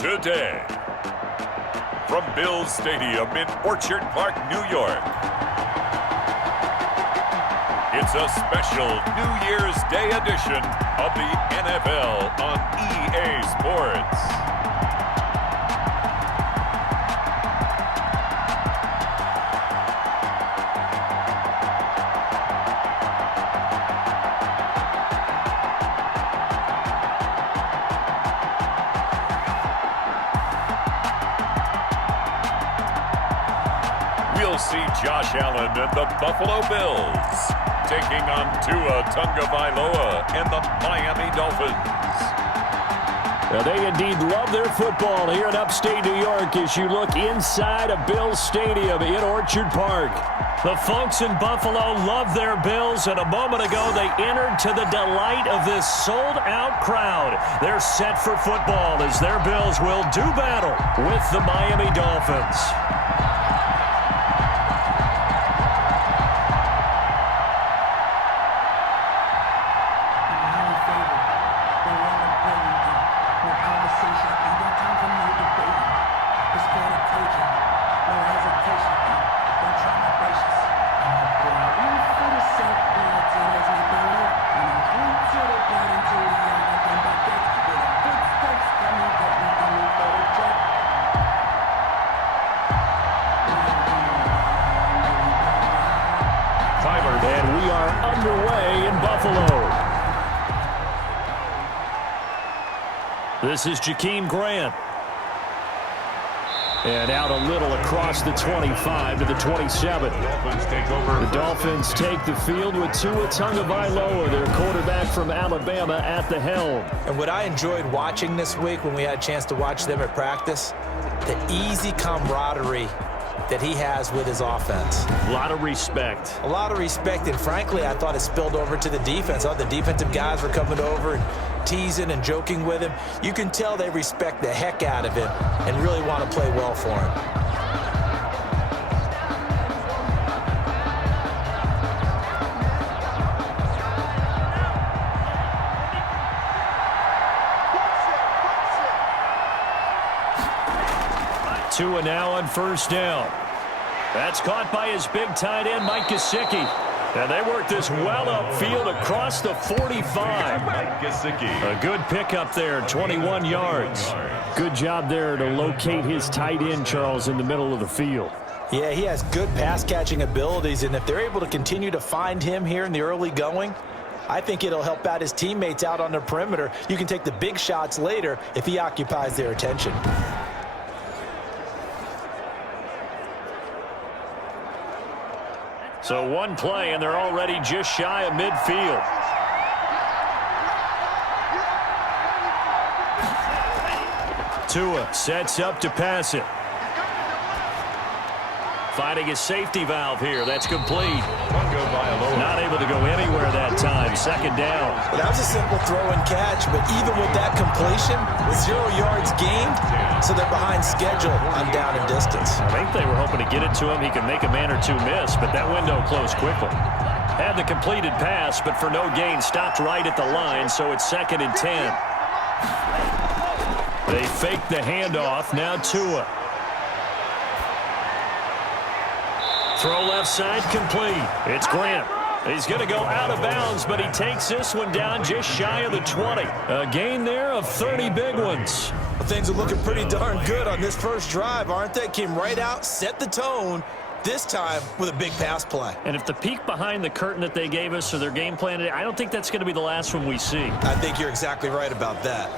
today. From Bills Stadium in Orchard Park, New York, it's a special New Year's Day edition of the NFL on EA Sports. We'll see Josh Allen and the Buffalo Bills taking on Tua Tagovailoa and the Miami Dolphins. Well, they indeed love their football here in upstate New York as you look inside of Bills Stadium in Orchard Park. The folks in Buffalo love their Bills, and a moment ago they entered to the delight of this sold-out crowd. They're set for football as their Bills will do battle with the Miami Dolphins. And we are underway in Buffalo. This is Jakeem Grant. And out a little across the 25 to the 27. The Dolphins take the field with Tua Tagovailoa, their quarterback from Alabama, at the helm. And what I enjoyed watching this week when we had a chance to watch them at practice, the easy camaraderie that he has with his offense. A lot of respect. A lot of respect, and frankly, I thought it spilled over to the defense. I thought the defensive guys were coming over and teasing and joking with him. You can tell they respect the heck out of him and really want to play well for him. Tua now on first down. That's caught by his big tight end, Mike Gesicki. And they work this well upfield across the 45. A good pickup there, 21 yards. Good job there to locate his tight end, Charles, in the middle of the field. Yeah, he has good pass-catching abilities, and if they're able to continue to find him here in the early going, I think it'll help out his teammates out on the perimeter. You can take the big shots later if he occupies their attention. So one play, and they're already just shy of midfield. Tua sets up to pass it. Finding his safety valve here. That's complete. Not able to go anywhere that time. Second down. Well, that was a simple throw and catch, but even with that completion, with 0 yards gained, so they're behind schedule on down and distance. I think they were hoping to get it to him. He could make a man or two miss, but that window closed quickly. Had the completed pass, but for no gain, stopped right at the line, so it's 2nd and 10. They fake the handoff. Now Tua. Throw left side complete. It's Grant. He's going to go out of bounds, but he takes this one down just shy of the 20. A gain there of 30 big ones. Well, things are looking pretty darn good on this first drive, aren't they? Came right out, set the tone, this time with a big pass play. And if the peek behind the curtain that they gave us or their game plan today, I don't think that's going to be the last one we see. I think you're exactly right about that.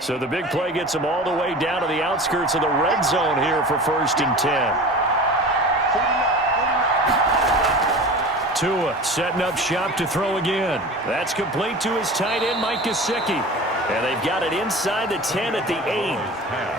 So the big play gets them all the way down to the outskirts of the red zone here for 1st and 10. Tua setting up shop to throw again. That's complete to his tight end, Mike Gesicki. And they've got it inside the 10 at the 8.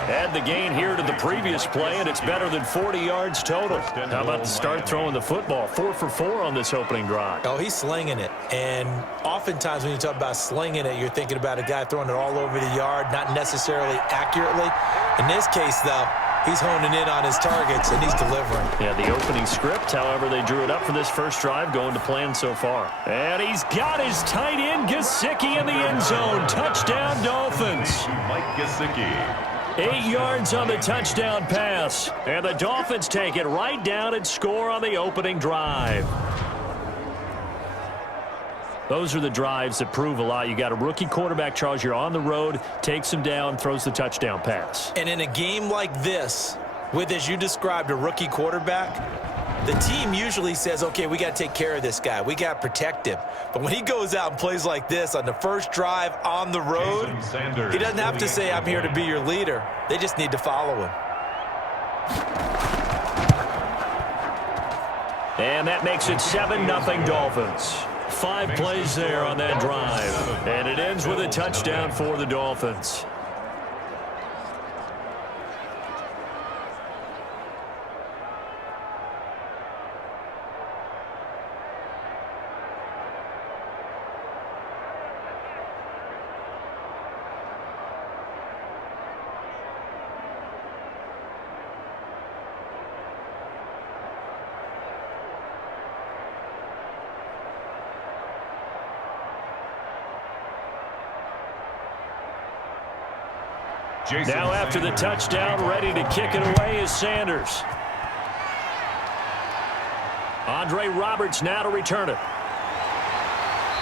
Add the gain here to the previous play, and it's better than 40 yards total. How about to start throwing the football? 4 for 4 on this opening drive. Oh, he's slinging it. And oftentimes when you talk about slinging it, you're thinking about a guy throwing it all over the yard, not necessarily accurately. In this case, though, He's honing in on his targets, and he's delivering. Yeah, the opening script, however, they drew it up for this first drive, going to plan so far. And he's got his tight end, Gesicki, in the end zone. Touchdown, Dolphins. Mike Gesicki. 8 yards on the touchdown pass. And the Dolphins take it right down and score on the opening drive. Those are the drives that prove a lot. You got a rookie quarterback, Charles. You're on the road, takes him down, throws the touchdown pass. And in a game like this, with, as you described, a rookie quarterback, the team usually says, okay, we got to take care of this guy. We got to protect him. But when he goes out and plays like this on the first drive on the road, he doesn't have to say, I'm here to be your leader. They just need to follow him. And that makes it 7-0 Dolphins. 5 plays there on that drive. And it ends with a touchdown for the Dolphins. Now after the touchdown, ready to kick it away is Sanders. Andre Roberts now to return it.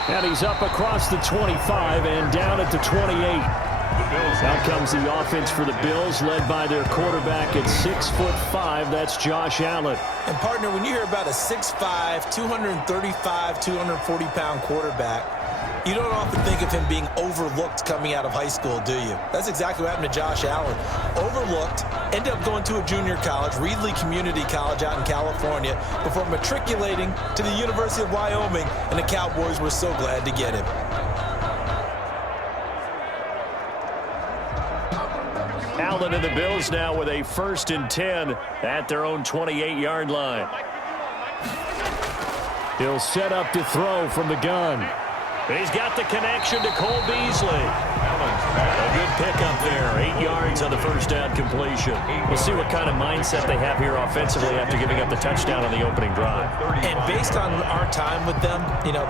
And he's up across the 25 and down at the 28. Out comes the offense for the Bills, led by their quarterback at 6'5". That's Josh Allen. And, partner, when you hear about a 6'5", 235, 240-pound quarterback, you don't often think of him being overlooked coming out of high school, do you? That's exactly what happened to Josh Allen. Overlooked, ended up going to a junior college, Reedley Community College out in California, before matriculating to the University of Wyoming, and the Cowboys were so glad to get him. Allen and the Bills now with a 1st and 10 at their own 28-yard line. He'll set up to throw from the gun. He's got the connection to Cole Beasley. A good pickup there. 8 yards on the first down completion. We'll see what kind of mindset they have here offensively after giving up the touchdown on the opening drive. And based on our time with them,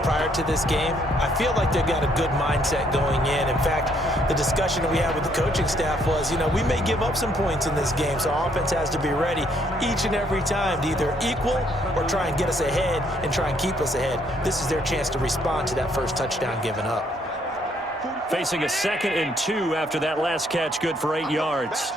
prior to this game, I feel like they've got a good mindset going in. In fact, the discussion that we had with the coaching staff was, we may give up some points in this game, so our offense has to be ready each and every time to either equal or try and get us ahead and try and keep us ahead. This is their chance to respond to that first touchdown given up. Facing a 2nd and 2 after that last catch, good for 8 yards.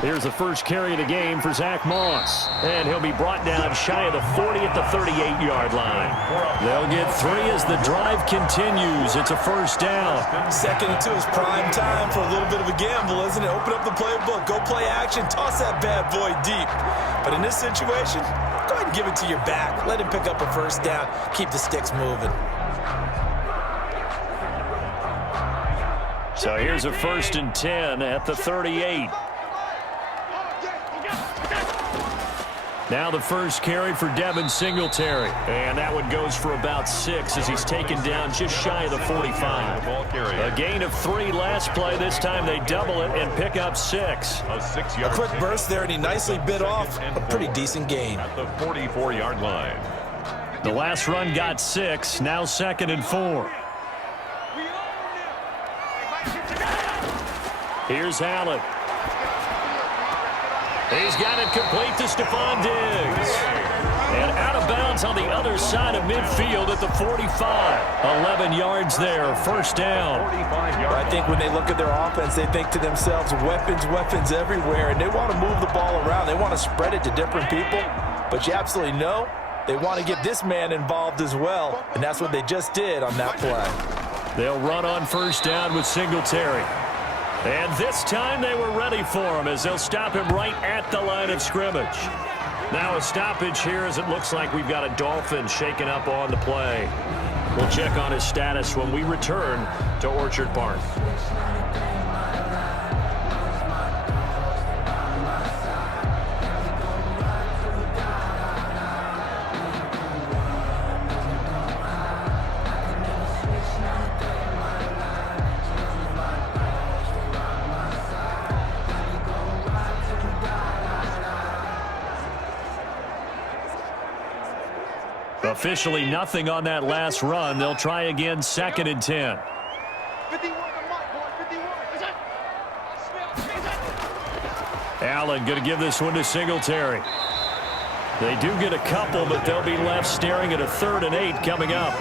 Here's the first carry of the game for Zach Moss. And he'll be brought down shy of the 40 at the 38-yard line. They'll get 3 as the drive continues. It's a first down. 2nd and 2 is prime time for a little bit of a gamble, isn't it? Open up the playbook, go play action, toss that bad boy deep. But in this situation, go ahead and give it to your back. Let him pick up a first down. Keep the sticks moving. So here's a 1st and 10 at the 38. Now the first carry for Devin Singletary. And that one goes for about 6 as he's taken down just shy of the 45. A gain of 3 last play. This time they double it and pick up 6. A quick burst there, and he nicely bit off a pretty decent gain. At the 44-yard line. The last run got 6. Now 2nd and 4. Here's Allen. He's got it complete to Stephon Diggs. And out of bounds on the other side of midfield at the 45. 11 yards there, first down. I think when they look at their offense, they think to themselves, weapons, weapons everywhere. And they want to move the ball around. They want to spread it to different people. But you absolutely know they want to get this man involved as well. And that's what they just did on that play. They'll run on first down with Singletary. And this time they were ready for him as they'll stop him right at the line of scrimmage. Now a stoppage here as it looks like we've got a Dolphin shaken up on the play. We'll check on his status when we return to Orchard Park. Officially nothing on that last run. They'll try again, 2nd and 10. Allen going to give this one to Singletary. They do get a couple, but they'll be left staring at a 3rd and 8 coming up.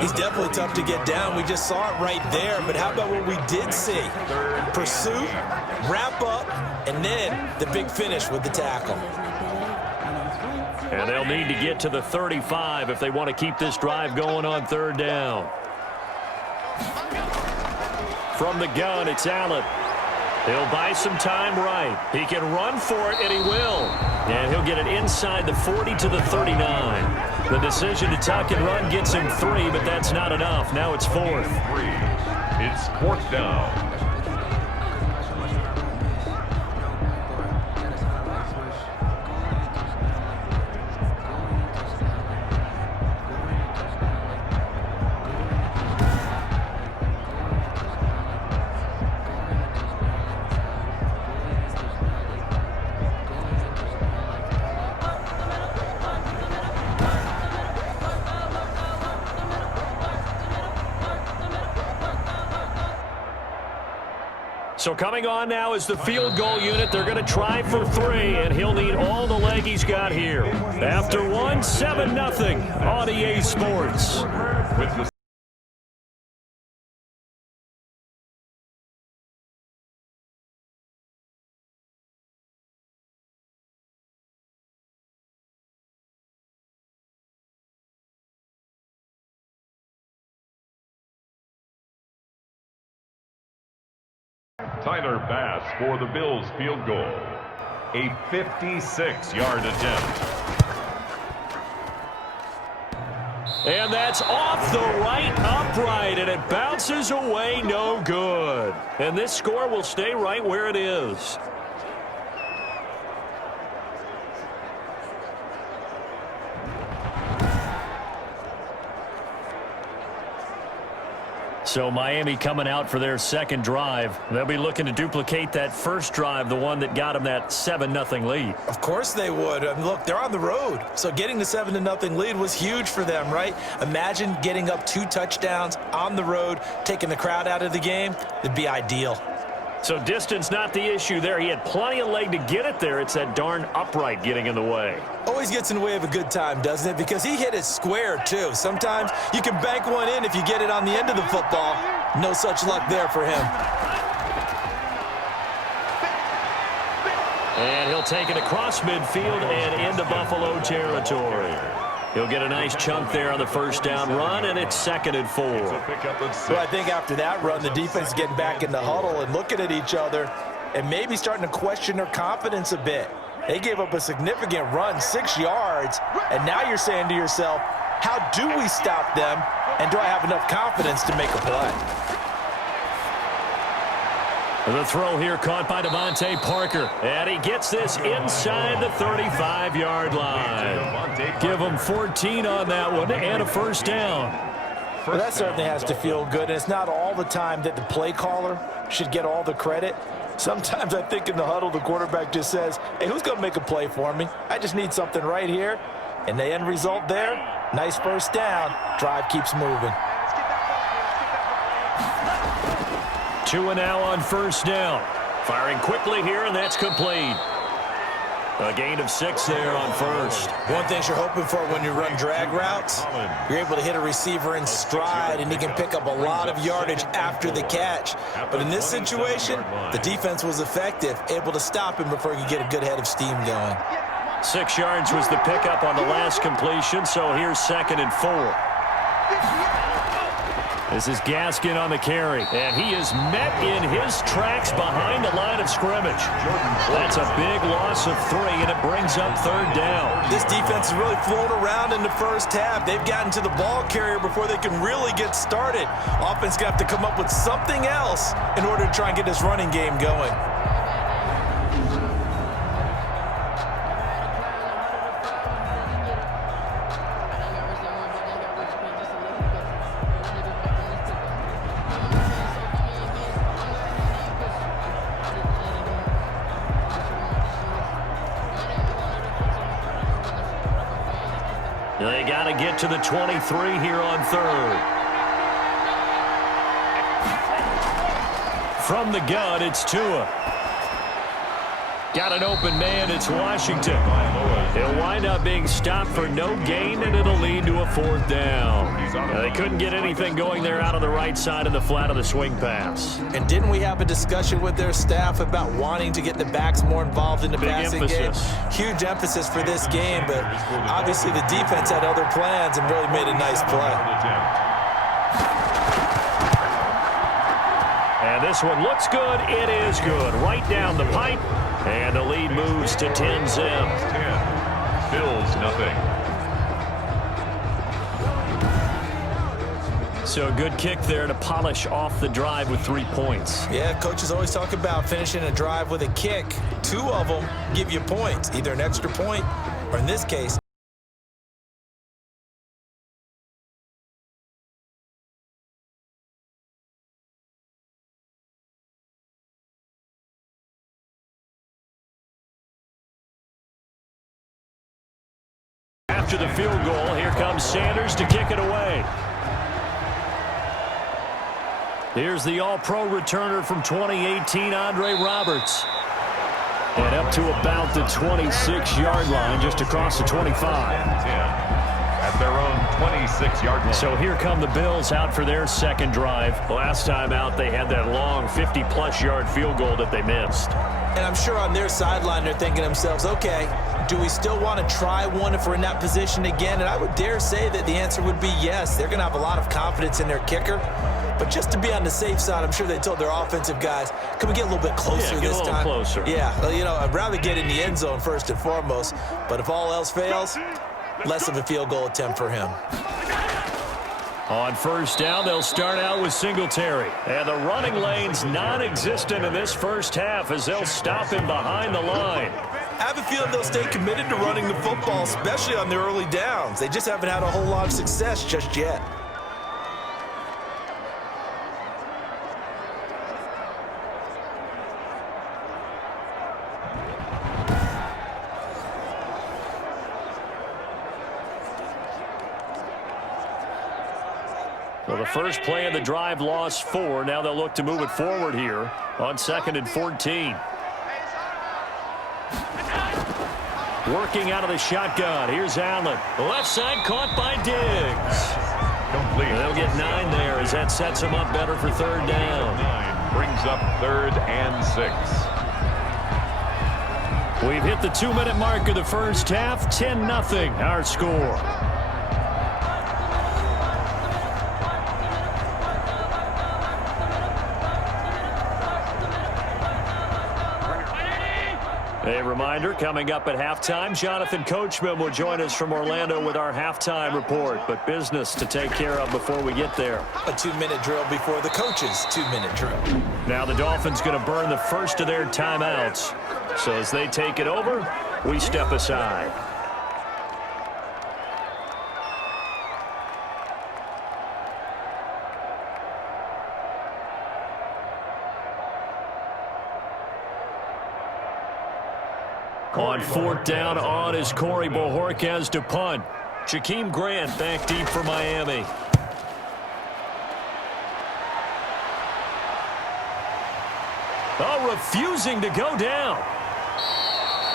He's definitely tough to get down. We just saw it right there. But how about what we did see? Pursuit, wrap up, and then the big finish with the tackle. And they'll need to get to the 35 if they want to keep this drive going on 3rd down. From the gun, it's Allen. He'll buy some time right. He can run for it, and he will. And he'll get it inside the 40 to the 39. The decision to tuck and run gets him 3, but that's not enough. Now it's 4th. It's 4th down. So coming on now is the field goal unit. They're going to try for 3, and he'll need all the leg he's got here. After 1, 7-0 on EA Sports. Tyler Bass for the Bills field goal. A 56-yard attempt. And that's off the right upright, and it bounces away, no good. And this score will stay right where it is. So Miami coming out for their 2nd drive. They'll be looking to duplicate that first drive, the one that got them that 7-0 lead. Of course they would. I mean, look, they're on the road. So getting the 7-0 lead was huge for them, right? Imagine getting up 2 touchdowns on the road, taking the crowd out of the game. It'd be ideal. So distance not the issue there. He had plenty of leg to get it there. It's that darn upright getting in the way. Always gets in the way of a good time, doesn't it? Because he hit it square, too. Sometimes you can bank one in if you get it on the end of the football. No such luck there for him. And he'll take it across midfield and into Buffalo territory. He'll get a nice chunk there on the first down run, and it's 2nd and 4. Well, I think after that run, the defense is getting back in the huddle and looking at each other and maybe starting to question their confidence a bit. They gave up a significant run, 6 yards, and now you're saying to yourself, how do we stop them, and do I have enough confidence to make a play? The throw here caught by Devontae Parker, and he gets this inside the 35-yard line. Give him 14 on that one and a first down. Well, that certainly has to feel good, and it's not all the time that the play caller should get all the credit. Sometimes I think in the huddle, the quarterback just says, hey, who's going to make a play for me? I just need something right here. And the end result there, nice first down. Drive keeps moving. 2 now on first down. Firing quickly here, and that's complete. A gain of 6 there on first. One thing you're hoping for when you run drag routes, you're able to hit a receiver in stride, and he can pick up a lot of yardage after the catch. But in this situation, the defense was effective, able to stop him before he could get a good head of steam going. 6 yards was the pickup on the last completion, so here's 2nd and 4. This is Gaskin on the carry, and he is met in his tracks behind the line of scrimmage. That's a big loss of 3, and it brings up 3rd down. This defense has really flown around in the first half. They've gotten to the ball carrier before they can really get started. Offense got to come up with something else in order to try and get this running game going. They got to get to the 23 here on third. From the gun, it's Tua. Got an open man, it's Washington. He'll wind up being stopped for no gain, and it'll lead to a fourth down. They couldn't get anything going there out of the right side of the flat of the swing pass. And didn't we have a discussion with their staff about wanting to get the backs more involved in the passing game? Huge emphasis for this game, but obviously the defense had other plans and really made a nice play. And this one looks good. It is good. Right down the pipe. And the lead moves to 10-zip. 10. Bills, nothing. So a good kick there to polish off the drive with 3 points. Yeah, coaches always talk about finishing a drive with a kick. 2 of them give you points, either an extra point or, in this case, after the field goal, here comes Sanders to kick it away. Here's the all-pro returner from 2018, Andre Roberts. And up to about the 26-yard line, just across the 25. At their own 26-yard line. So here come the Bills out for their second drive. Last time out, they had that long 50-plus yard field goal that they missed. and I'm sure on their sideline they're thinking to themselves, okay, do we still want to try one if we're in that position again? And I would dare say that the answer would be yes. They're going to have a lot of confidence in their kicker. But just to be on the safe side, I'm sure they told their offensive guys, can we get a little bit closer this time? Yeah, get a little closer. Yeah, well, you know, I'd rather get in the end zone first and foremost. But if all else fails, less of a field goal attempt for him. On first down, they'll start out with Singletary. And the running lane's non-existent in this first half as they'll stop him behind the line. I have a feeling they'll stay committed to running the football, especially on their early downs. They just haven't had a whole lot of success just yet. Well, the first play of the drive lost 4. Now they'll look to move it forward here on 2nd and 14. Working out of the shotgun. Here's Allen. Left side caught by Diggs. Complete. And they'll get 9 there as that sets them up better for third down. 9 brings up 3rd and 6. We've hit the 2-minute mark of the first half. 10-0 our score. A reminder, coming up at halftime, Jonathan Coachman will join us from Orlando with our halftime report. But business to take care of before we get there. A 2-minute drill before the coach's 2-minute drill. Now the Dolphins going to burn the first of their timeouts. So as they take it over, we step aside. On 4th down, on is Corey Bojorquez to punt. Jakeem Grant back deep for Miami. Oh, refusing to go down.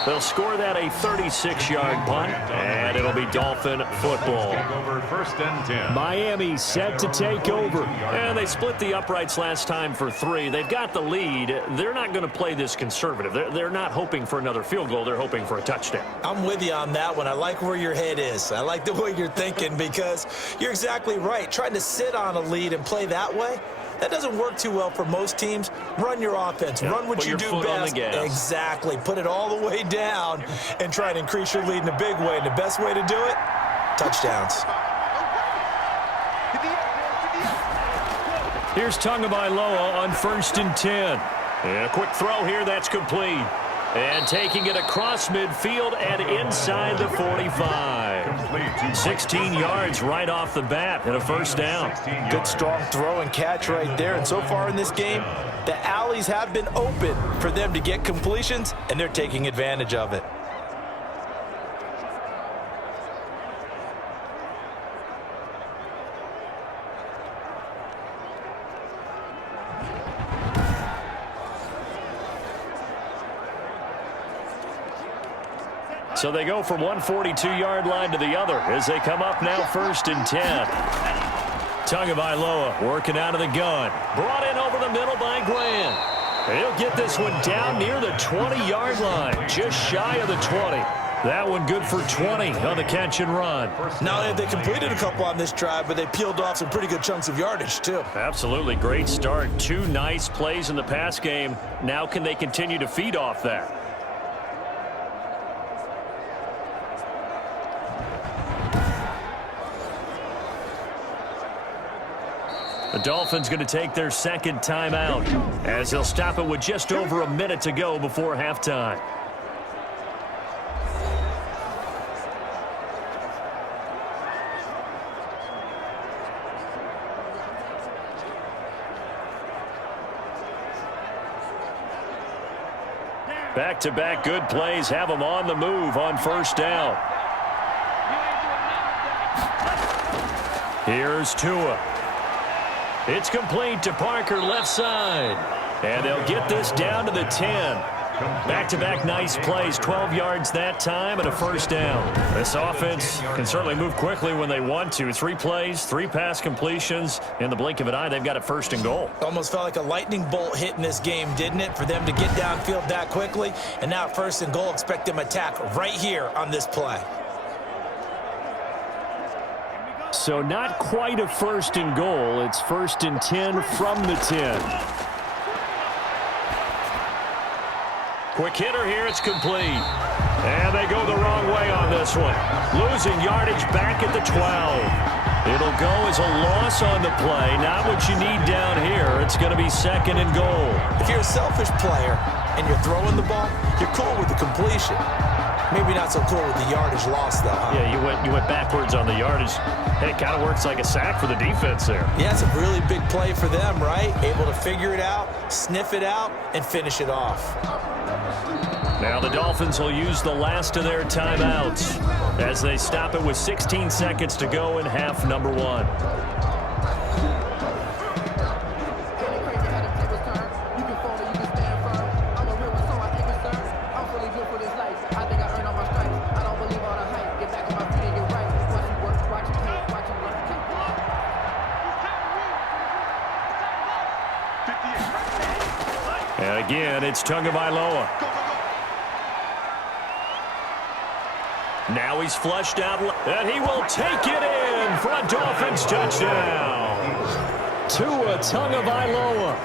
They'll score that a 36-yard punt, and it'll be Dolphin football. Over 1st and 10. Miami set to take over. And they split the uprights last time for 3. They've got the lead. They're not going to play this conservative. They're not hoping for another field goal. They're hoping for a touchdown. I'm with you on that one. I like where your head is. I like the way you're thinking because you're exactly right. Trying to sit on a lead and play that way, that doesn't work too well for most teams. Run your offense. Yeah, run what you do best. Exactly. Put it all the way down and try to increase your lead in a big way. And the best way to do it, touchdowns. Here's Tagovailoa on 1st and 10. And a quick throw here. That's complete. And taking it across midfield and inside the 45. 16 yards right off the bat and a first down. Good strong throw and catch right there. And so far in this game, the alleys have been open for them to get completions, and they're taking advantage of it. So they go from one 42-yard line to the other as they come up now 1st and 10. Tagovailoa working out of the gun. Brought in over the middle by Grant. He'll get this one down near the 20-yard line, just shy of the 20. That one good for 20 on the catch and run. Not only have they completed a couple on this drive, but they peeled off some pretty good chunks of yardage, too. Absolutely great start. 2 nice plays in the pass game. Now can they continue to feed off that? The Dolphins going to take their second timeout as they'll stop it with just over a minute to go before halftime. Back-to-back good plays have them on the move on 1st down. Here's Tua. It's complete to Parker left side. And they'll get this down to the 10. Back-to-back nice plays, 12 yards that time and a 1st down. This offense can certainly move quickly when they want to. 3 plays, 3 pass completions. In the blink of an eye, they've got it 1st and goal. Almost felt like a lightning bolt hit in this game, didn't it? For them to get downfield that quickly. And now 1st and goal, expect them to attack right here on this play. So not quite a 1st and goal. It's 1st and 10 from the 10. Quick hitter here. It's complete. And they go the wrong way on this one. Losing yardage back at the 12. It'll go as a loss on the play. Not what you need down here. It's going to be 2nd and goal. If you're a selfish player and you're throwing the ball, you're cool with the completion. Maybe not so cool with the yardage loss, though, huh? Yeah, you went backwards on the yardage. Hey, it kind of works like a sack for the defense there. Yeah, it's a really big play for them, right? Able to figure it out, sniff it out, and finish it off. Now the Dolphins will use the last of their timeouts as they stop it with 16 seconds to go in half number 1. And again, it's Tagovailoa. Now he's flushed out, and he will take it in for a Dolphins touchdown. Tua Tagovailoa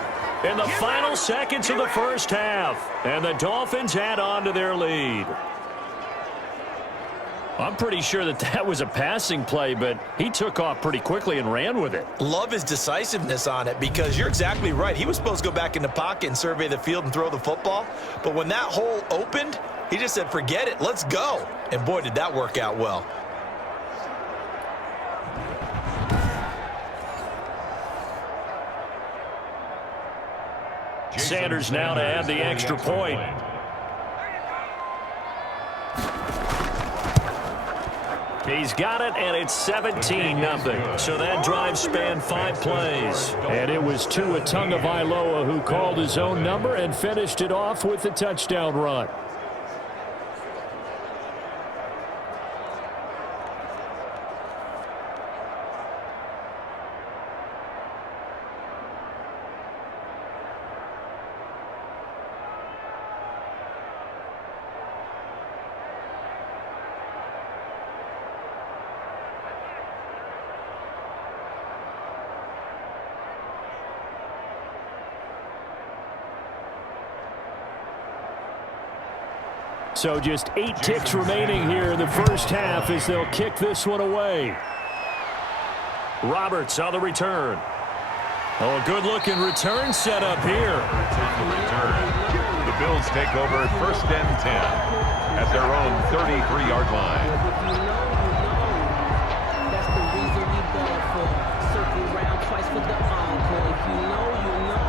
in the final seconds of the 1st half. And the Dolphins add on to their lead. I'm pretty sure that was a passing play, but he took off pretty quickly and ran with it. Love his decisiveness on it because you're exactly right. He was supposed to go back in the pocket and survey the field and throw the football. But when that hole opened, he just said, forget it, let's go. And boy, did that work out well. Sanders now to add the extra point. He's got it, and it's 17-0. So that drive spanned 5 plays. And it was Tua Tagovailoa who called his own number and finished it off with the touchdown run. So just 8 ticks remaining here in the 1st half as they'll kick this one away. Roberts on the return. Oh, a good-looking return set up here. The Bills take over 1st and 10 at their own 33-yard line. That's the reason we bought for. Circle round twice for the encore. If you know, you know.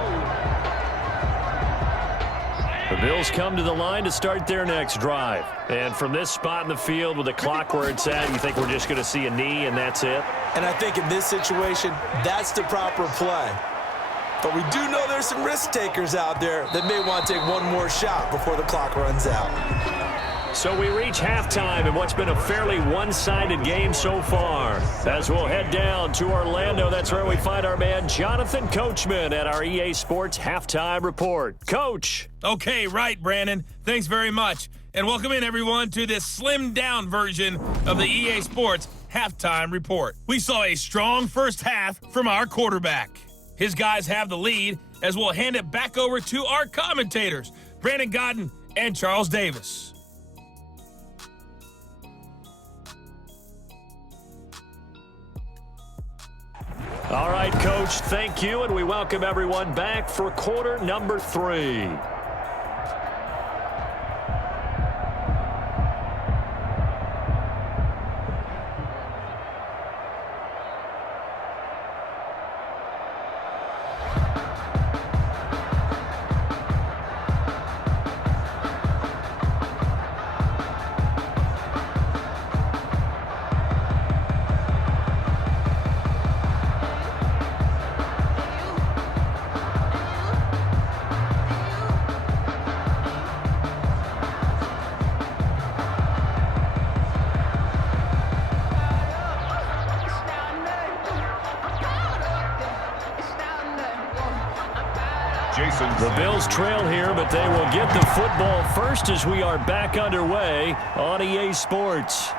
The Bills come to the line to start their next drive. And from this spot in the field with the clock where it's at, you think we're just going to see a knee and that's it? And I think in this situation, that's the proper play. But we do know there's some risk takers out there that may want to take one more shot before the clock runs out. So we reach halftime in what's been a fairly one-sided game so far. As we'll head down to Orlando, that's where we find our man Jonathan Coachman at our EA Sports Halftime Report. Coach. Okay, right, Brandon. Thanks very much. And welcome in, everyone, to this slimmed-down version of the EA Sports Halftime Report. We saw a strong first half from our quarterback. His guys have the lead as we'll hand it back over to our commentators, Brandon Godden and Charles Davis. All right, Coach, thank you, and we welcome everyone back for quarter number 3. The Bills trail here, but they will get the football first as we are back underway on EA Sports.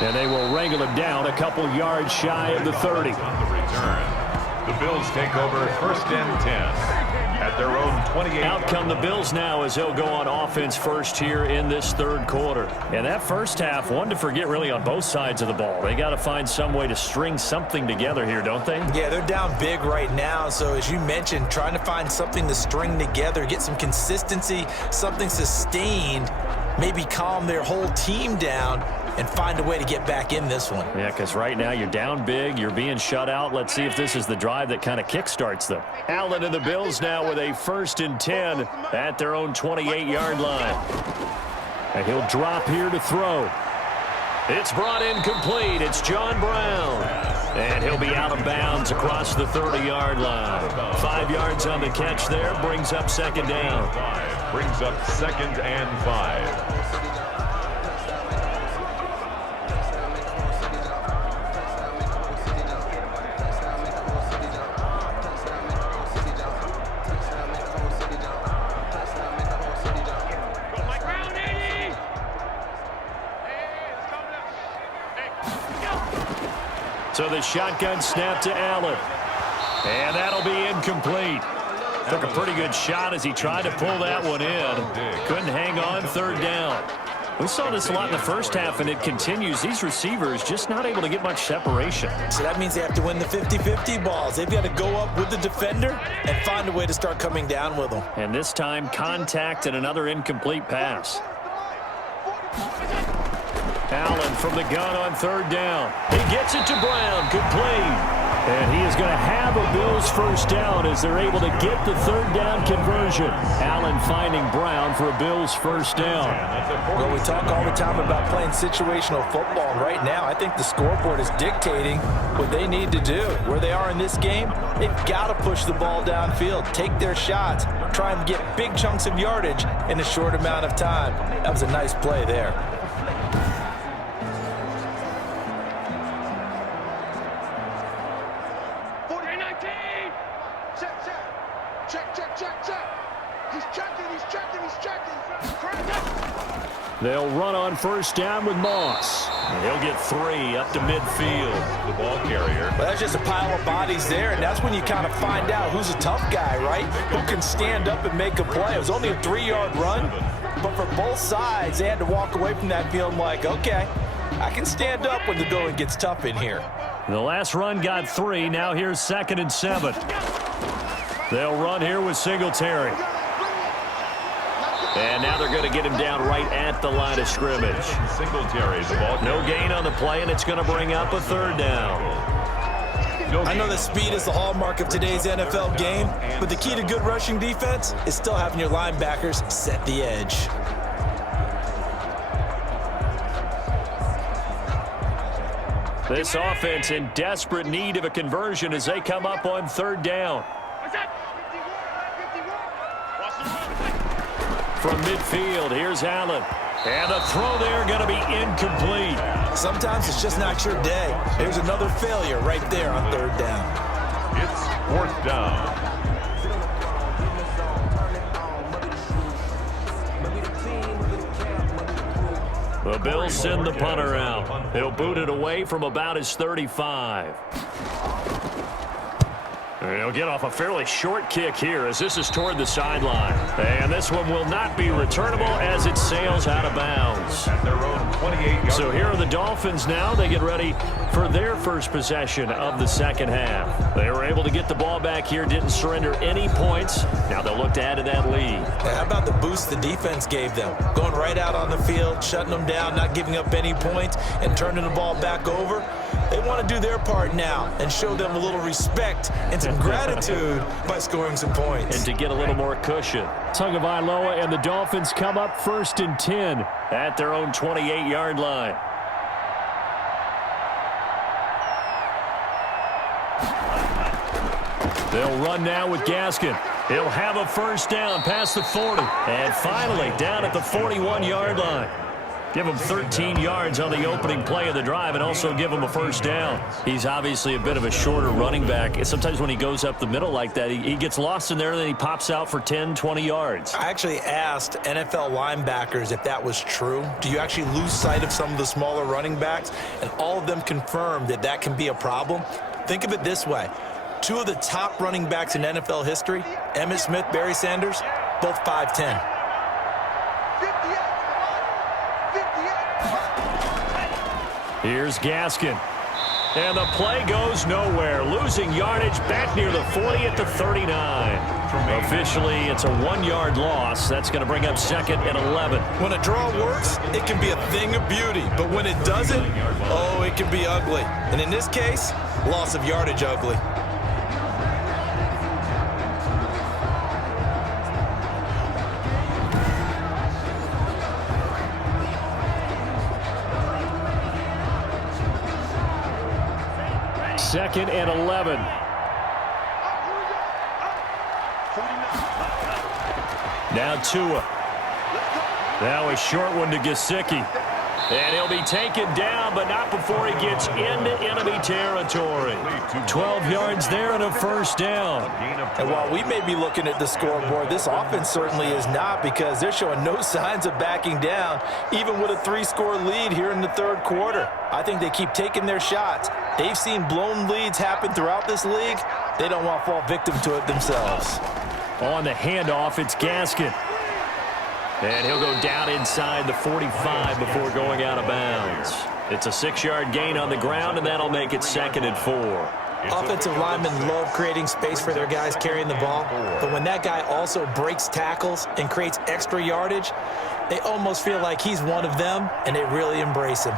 And they will wrangle him down a couple yards shy of the 30. On the return, the Bills take over 1st and 10 at their own 28. Out come the Bills now as they'll go on offense first here in this third quarter. And that first half, one to forget really on both sides of the ball. They got to find some way to string something together here, don't they? Yeah, they're down big right now. So as you mentioned, trying to find something to string together, get some consistency, something sustained, maybe calm their whole team down and find a way to get back in this one. Yeah, because right now you're down big, you're being shut out. Let's see if this is the drive that kind of kickstarts them. Allen and the Bills now with a 1st and 10 at their own 28-yard line. And he'll drop here to throw. It's brought in complete. It's John Brown. And he'll be out of bounds across the 30-yard line. 5 yards on the catch there, brings up 2nd down. Brings up 2nd and 5. So the shotgun snap to Allen. And that'll be incomplete. Took a pretty good shot as he tried to pull that one in. Couldn't hang on, 3rd down. We saw this a lot in the first half, and it continues. These receivers just not able to get much separation. So that means they have to win the 50-50 balls. They've got to go up with the defender and find a way to start coming down with them. And this time, contact and another incomplete pass. Allen from the gun on 3rd down. He gets it to Brown. Complete. And he is going to have a Bills 1st down as they're able to get the 3rd down conversion. Allen finding Brown for a Bills 1st down. Well, we talk all the time about playing situational football. And right now, I think the scoreboard is dictating what they need to do. Where they are in this game, they've got to push the ball downfield, take their shots, try and get big chunks of yardage in a short amount of time. That was a nice play there. They'll run on 1st down with Moss. And he'll get 3 up to midfield. The ball carrier. Well, that's just a pile of bodies there, and that's when you kind of find out who's a tough guy, right? Who can stand up and make a play. It was only a 3-yard run, but for both sides, they had to walk away from that feeling like, okay, I can stand up when the going gets tough in here. The last run got 3. Now here's 2nd and 7. They'll run here with Singletary. And now they're going to get him down right at the line of scrimmage. Singletary, the ball. No gain on the play, and it's going to bring up a 3rd down. I know that speed is the hallmark of today's NFL game, but the key to good rushing defense is still having your linebackers set the edge. This offense in desperate need of a conversion as they come up on 3rd down. from midfield. Here's Allen. And the throw there going to be incomplete. Sometimes it's just not your day. There's another failure right there on third down. It's fourth down. The Bills send the punter out. He'll boot it away from about his 35. He'll get off a fairly short kick here as this is toward the sideline. And this one will not be returnable as it sails out of bounds. At their own 28-yard. So here are the Dolphins now. They get ready for their first possession of the second half. They were able to get the ball back here, didn't surrender any points. Now they'll look to add to that lead. How about the boost the defense gave them? Going right out on the field, shutting them down, not giving up any points, and turning the ball back over. They want to do their part now and show them a little respect and some gratitude by scoring some points. And to get a little more cushion. Tagovailoa and the Dolphins come up 1st and 10 at their own 28-yard line. They'll run now with Gaskin. He'll have a first down past the 40. And finally down at the 41-yard line. Give him 13 yards on the opening play of the drive and also give him a first down. He's obviously a bit of a shorter running back. Sometimes when he goes up the middle like that, he gets lost in there and then he pops out for 10, 20 yards. I actually asked NFL linebackers if that was true. Do you actually lose sight of some of the smaller running backs? And all of them confirmed that that can be a problem. Think of it this way. Two of the top running backs in NFL history, Emmitt Smith, Barry Sanders, both 5'10". Here's Gaskin. And the play goes nowhere. Losing yardage back near the 40 at the 39. Officially, it's a 1-yard loss. That's going to bring up 2nd and 11. When a draw works, it can be a thing of beauty. But when it doesn't, oh, it can be ugly. And in this case, loss of yardage ugly. Second and 11. Now Tua. Now a short one to Gesicki. And he'll be taken down, but not before he gets into enemy territory. 12 yards there and a first down. And while we may be looking at the scoreboard, this offense certainly is not, because they're showing no signs of backing down, even with a 3-score lead here in the third quarter. I think they keep taking their shots. They've seen blown leads happen throughout this league. They don't want to fall victim to it themselves. On the handoff, it's Gaskin. And he'll go down inside the 45 before going out of bounds. It's a 6-yard gain on the ground, and that'll make it 2nd and 4. Offensive linemen love creating space for their guys carrying the ball, but when that guy also breaks tackles and creates extra yardage, they almost feel like he's one of them, and they really embrace him.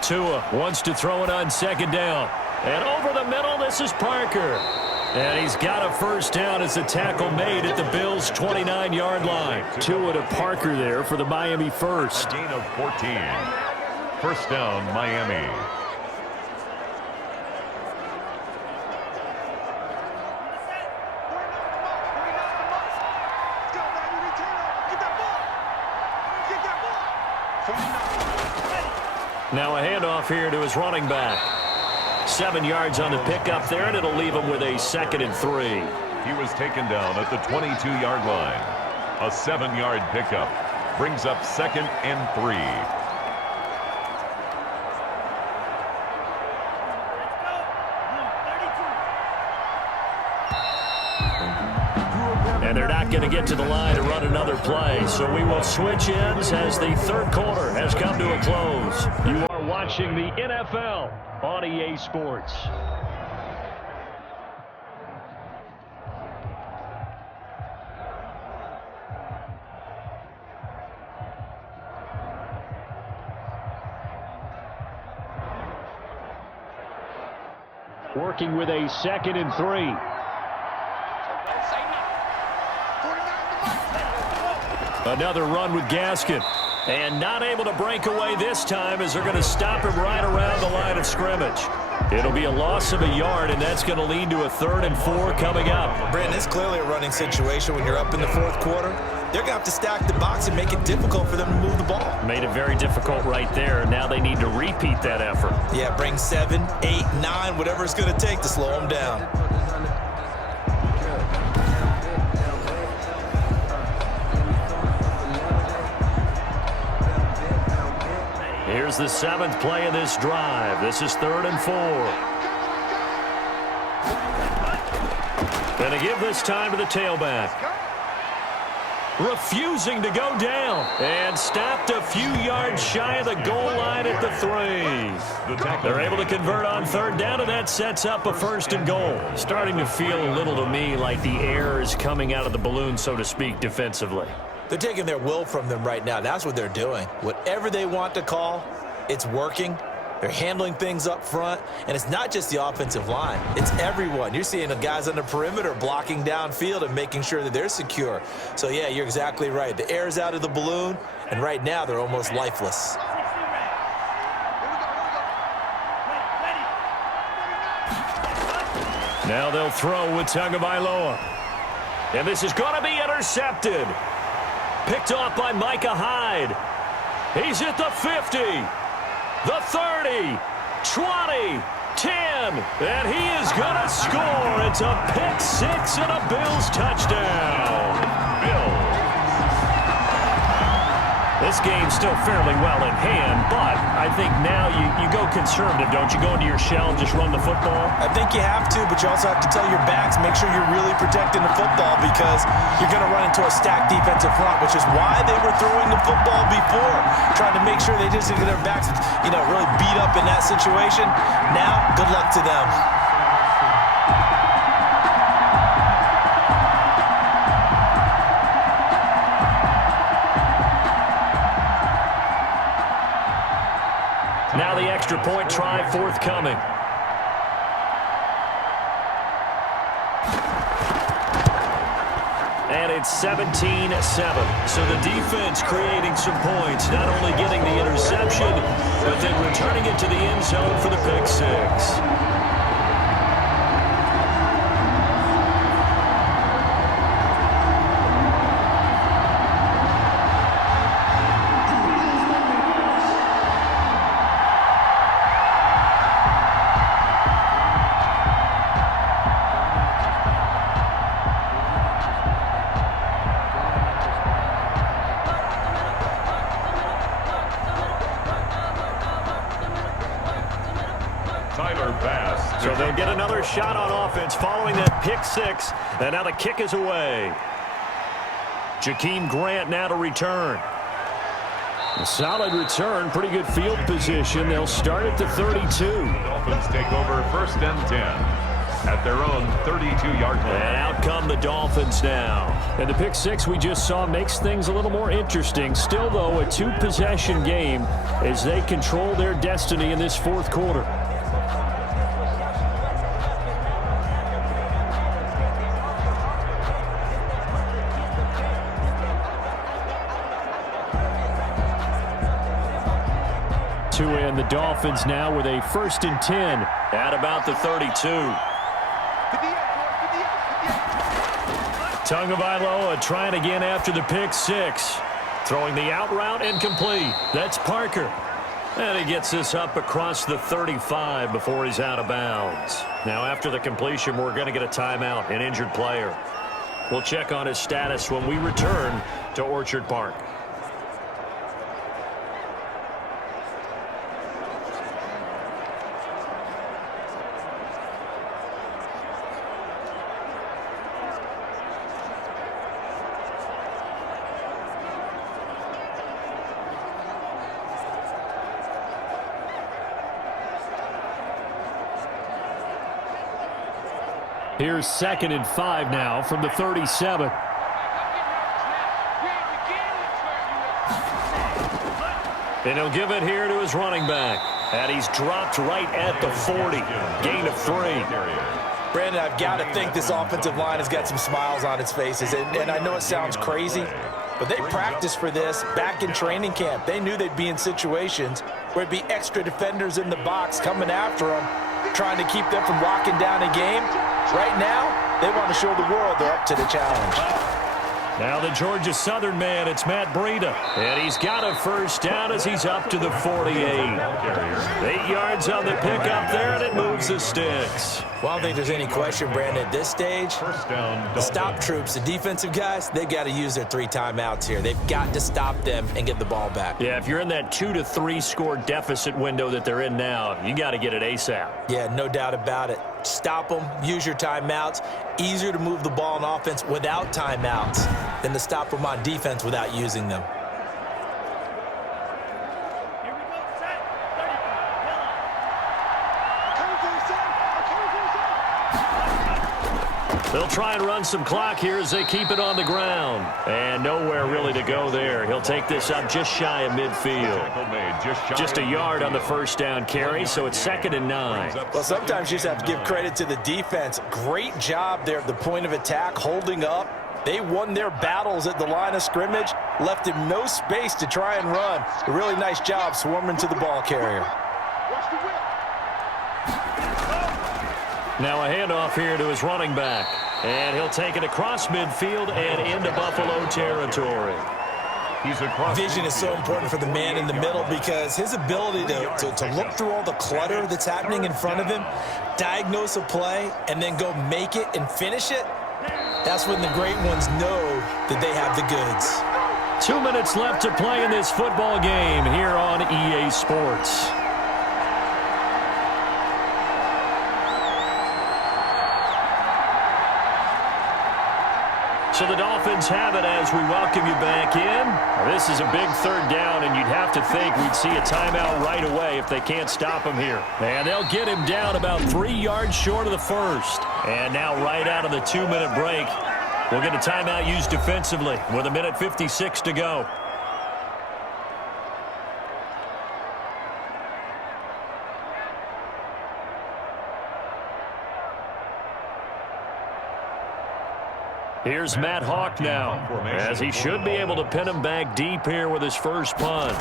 Tua wants to throw it on 2nd down. And over the middle, this is Parker. And he's got a first down as the tackle made at the Bills' 29-yard line. Tua to Parker there for the Miami first. A gain of 14. First down, Miami. Now a handoff here to his running back. 7 yards on the pickup there, and it'll leave him with a 2nd and 3. He was taken down at the 22-yard line. A 7-yard pickup brings up 2nd and 3. And they're not going to get to the line to run another play. So we will switch ends as the third quarter has come to a close. You are watching the NFL on EA Sports. Working with a 2nd and 3. Another run with Gaskin. And not able to break away this time as they're going to stop him right around the line of scrimmage. It'll be a loss of a yard, and that's going to lead to a 3rd and 4 coming up. Brandon, it's clearly a running situation when you're up in the 4th quarter. They're going to have to stack the box and make it difficult for them to move the ball. Made it very difficult right there. Now they need to repeat that effort. Yeah, bring 7, 8, 9, whatever it's going to take to slow them down. Here's the 7th play of this drive. This is 3rd and 4. Going to give this time to the tailback. Refusing to go down. And stopped a few yards shy of the goal line at the 3. They're able to convert on 3rd down, and that sets up a 1st and goal. Starting to feel a little to me like the air is coming out of the balloon, so to speak, defensively. They're taking their will from them right now. That's what they're doing. Whatever they want to call, it's working. They're handling things up front, and it's not just the offensive line. It's everyone. You're seeing the guys on the perimeter blocking downfield and making sure that they're secure. So, yeah, you're exactly right. The air's out of the balloon, and right now they're almost lifeless. Now they'll throw with Tagovailoa. And this is going to be intercepted. Picked off by Micah Hyde. He's at the 50, the 30, 20, 10, and he is going to score. It's a pick 6 and a Bills touchdown. Bills. This game's still fairly well in hand, but I think now you go conservative, don't you? Go into your shell and just run the football? I think you have to, but you also have to tell your backs, make sure you're really protecting the football because you're going to run into a stacked defensive front, which is why they were throwing the football before, trying to make sure they just get their backs, really beat up in that situation. Now, good luck to them. Now the extra point try forthcoming. And it's 17-7. So the defense creating some points, not only getting the interception, but then returning it to the end zone for the pick 6. So they'll get another shot on offense following that pick 6. And now the kick is away. Jakeem Grant now to return. A solid return, pretty good field position. They'll start at the 32. Dolphins take over 1st and 10 at their own 32-yard line. And out come the Dolphins now. And the pick 6 we just saw makes things a little more interesting. Still, though, a 2-possession game as they control their destiny in this 4th quarter. And the Dolphins now with a 1st and 10 at about the 32. Tagovailoa trying again after the pick 6. Throwing the out route incomplete. That's Parker. And he gets this up across the 35 before he's out of bounds. Now after the completion, we're going to get a timeout, an injured player. We'll check on his status when we return to Orchard Park. Here's 2nd and 5 now from the 37. And he'll give it here to his running back. And he's dropped right at the 40. Gain of 3. Brandon, I've got to think this offensive line has got some smiles on its faces. And I know it sounds crazy, But they practiced for this back in training camp. They knew they'd be in situations where it'd be extra defenders in the box coming after them, trying to keep them from locking down a game. Right now, they want to show the world they're up to the challenge. Now the Georgia Southern man, it's Matt Breida. And he's got a first down as he's up to the 48. 8 yards on the pickup there, and it moves the sticks. Well, I don't think there's any question, Brandon, at this stage, the stop troops, the defensive guys, they've got to use their 3 timeouts here. They've got to stop them and get the ball back. Yeah, if you're in that 2 to 3 score deficit window that they're in now, you got to get it ASAP. Yeah, no doubt about it. Stop them, use your timeouts. Easier to move the ball on offense without timeouts than to stop them on defense without using them. They'll try and run some clock here as they keep it on the ground. And nowhere really to go there. He'll take this up just shy of midfield. Just a yard on the first down carry, so it's 2nd and 9. Well, sometimes you just have to give credit to the defense. Great job there at the point of attack, holding up. They won their battles at the line of scrimmage, left him no space to try and run. A really nice job swarming to the ball carrier. Now a handoff here to his running back. And he'll take it across midfield and into Buffalo territory. Vision is so important for the man in the middle because his ability to look through all the clutter that's happening in front of him, diagnose a play, and then go make it and finish it, that's when the great ones know that they have the goods. 2 minutes left to play in this football game here on EA Sports. So the Dolphins have it as we welcome you back in. This is a big 3rd down, and you'd have to think we'd see a timeout right away if they can't stop him here. And they'll get him down about 3 yards short of the first. And now right out of the 2-minute break, we'll get a timeout used defensively with 1:56 to go. Here's Matt Hawk now, as he should be able to pin him back deep here with his first punt.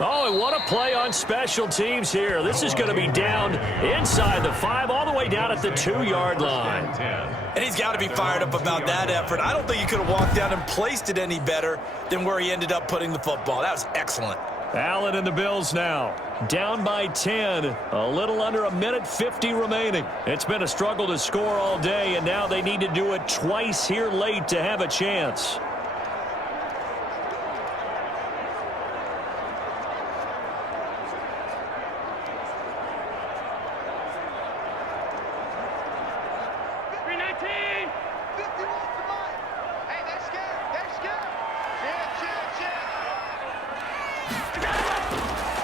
Oh, and what a play on special teams here. This is going to be down inside the 5, all the way down at the 2-yard line. And he's got to be fired up about that effort. I don't think he could have walked down and placed it any better than where he ended up putting the football. That was excellent. Allen and the Bills now, down by 10, a little under 1:50 remaining. It's been a struggle to score all day, and now they need to do it twice here late to have a chance.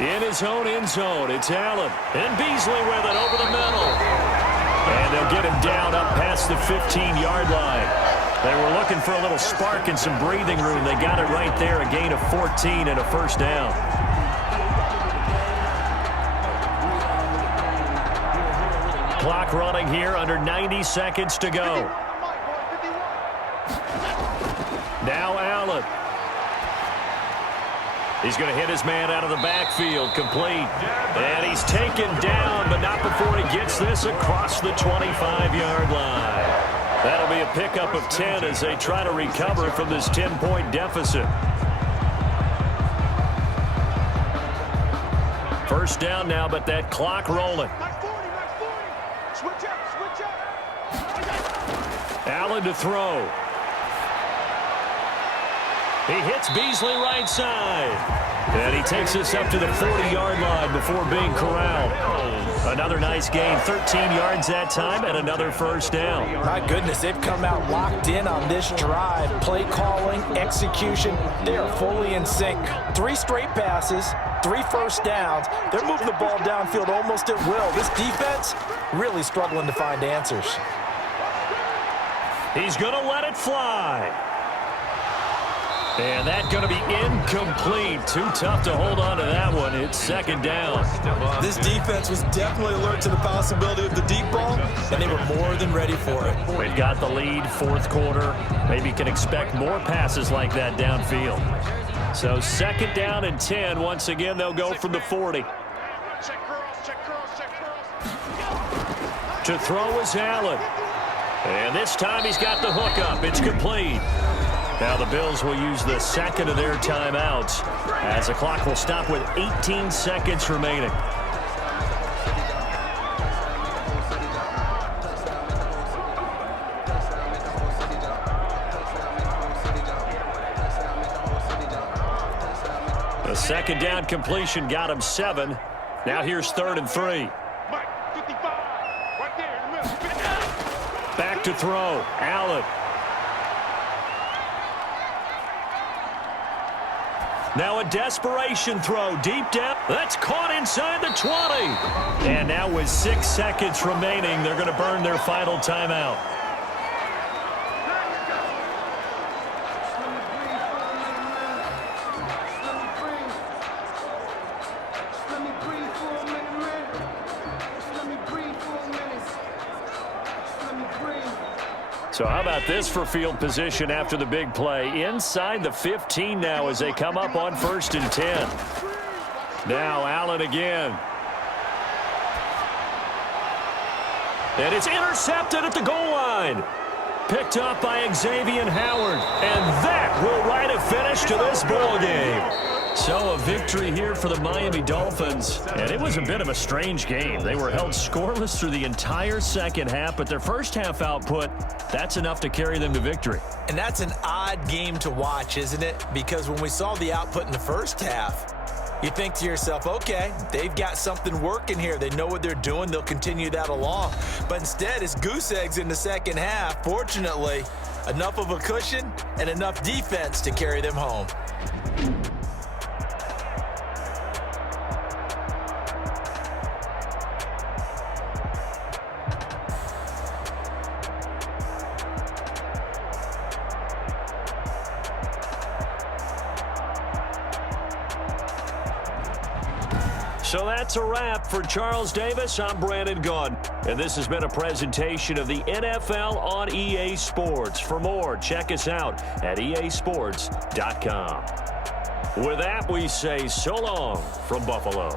In his own end zone, it's Allen. And Beasley with it over the middle. And they'll get him down up past the 15-yard line. They were looking for a little spark and some breathing room. They got it right there, a gain of 14 and a first down. Clock running here, under 90 seconds to go. Now Allen. He's going to hit his man out of the backfield, complete. And he's taken down, but not before he gets this across the 25-yard line. That'll be a pickup of 10 as they try to recover from this 10-point deficit. First down now, but that clock rolling. Allen to throw. He hits Beasley right side. And he takes this up to the 40-yard line before being corralled. Another nice gain, 13 yards that time, and another first down. My goodness, they've come out locked in on this drive. Play calling, execution, they are fully in sync. 3 straight passes, 3 first downs. They're moving the ball downfield almost at will. This defense really struggling to find answers. He's going to let it fly. And that's going to be incomplete. Too tough to hold on to that one. It's second down. This defense was definitely alert to the possibility of the deep ball, and they were more than ready for it. They've got the lead, fourth quarter. Maybe can expect more passes like that downfield. So second down and 10. Once again, they'll go from the 40. To throw is Allen. And this time he's got the hook up. It's complete. Now the Bills will use the second of their timeouts as the clock will stop with 18 seconds remaining. The second down completion got him 7. Now here's 3rd and 3. Back to throw. Allen. Now a desperation throw deep down. That's caught inside the 20. And now with 6 seconds remaining, they're going to burn their final timeout. So how about this for field position after the big play? Inside the 15 now as they come up on 1st and 10. Now Allen again. And it's intercepted at the goal line. Picked up by Xavier Howard. And that will write a finish to this ball game. So a victory here for the Miami Dolphins. And it was a bit of a strange game. They were held scoreless through the entire second half, but their first half output, that's enough to carry them to victory. And that's an odd game to watch, isn't it? Because when we saw the output in the first half, you think to yourself, okay, they've got something working here. They know what they're doing. They'll continue that along. But instead, it's goose eggs in the second half. Fortunately, enough of a cushion and enough defense to carry them home. So that's a wrap for Charles Davis. I'm Brandon Gunn, and this has been a presentation of the NFL on EA Sports. For more, check us out at easports.com. With that, we say so long from Buffalo.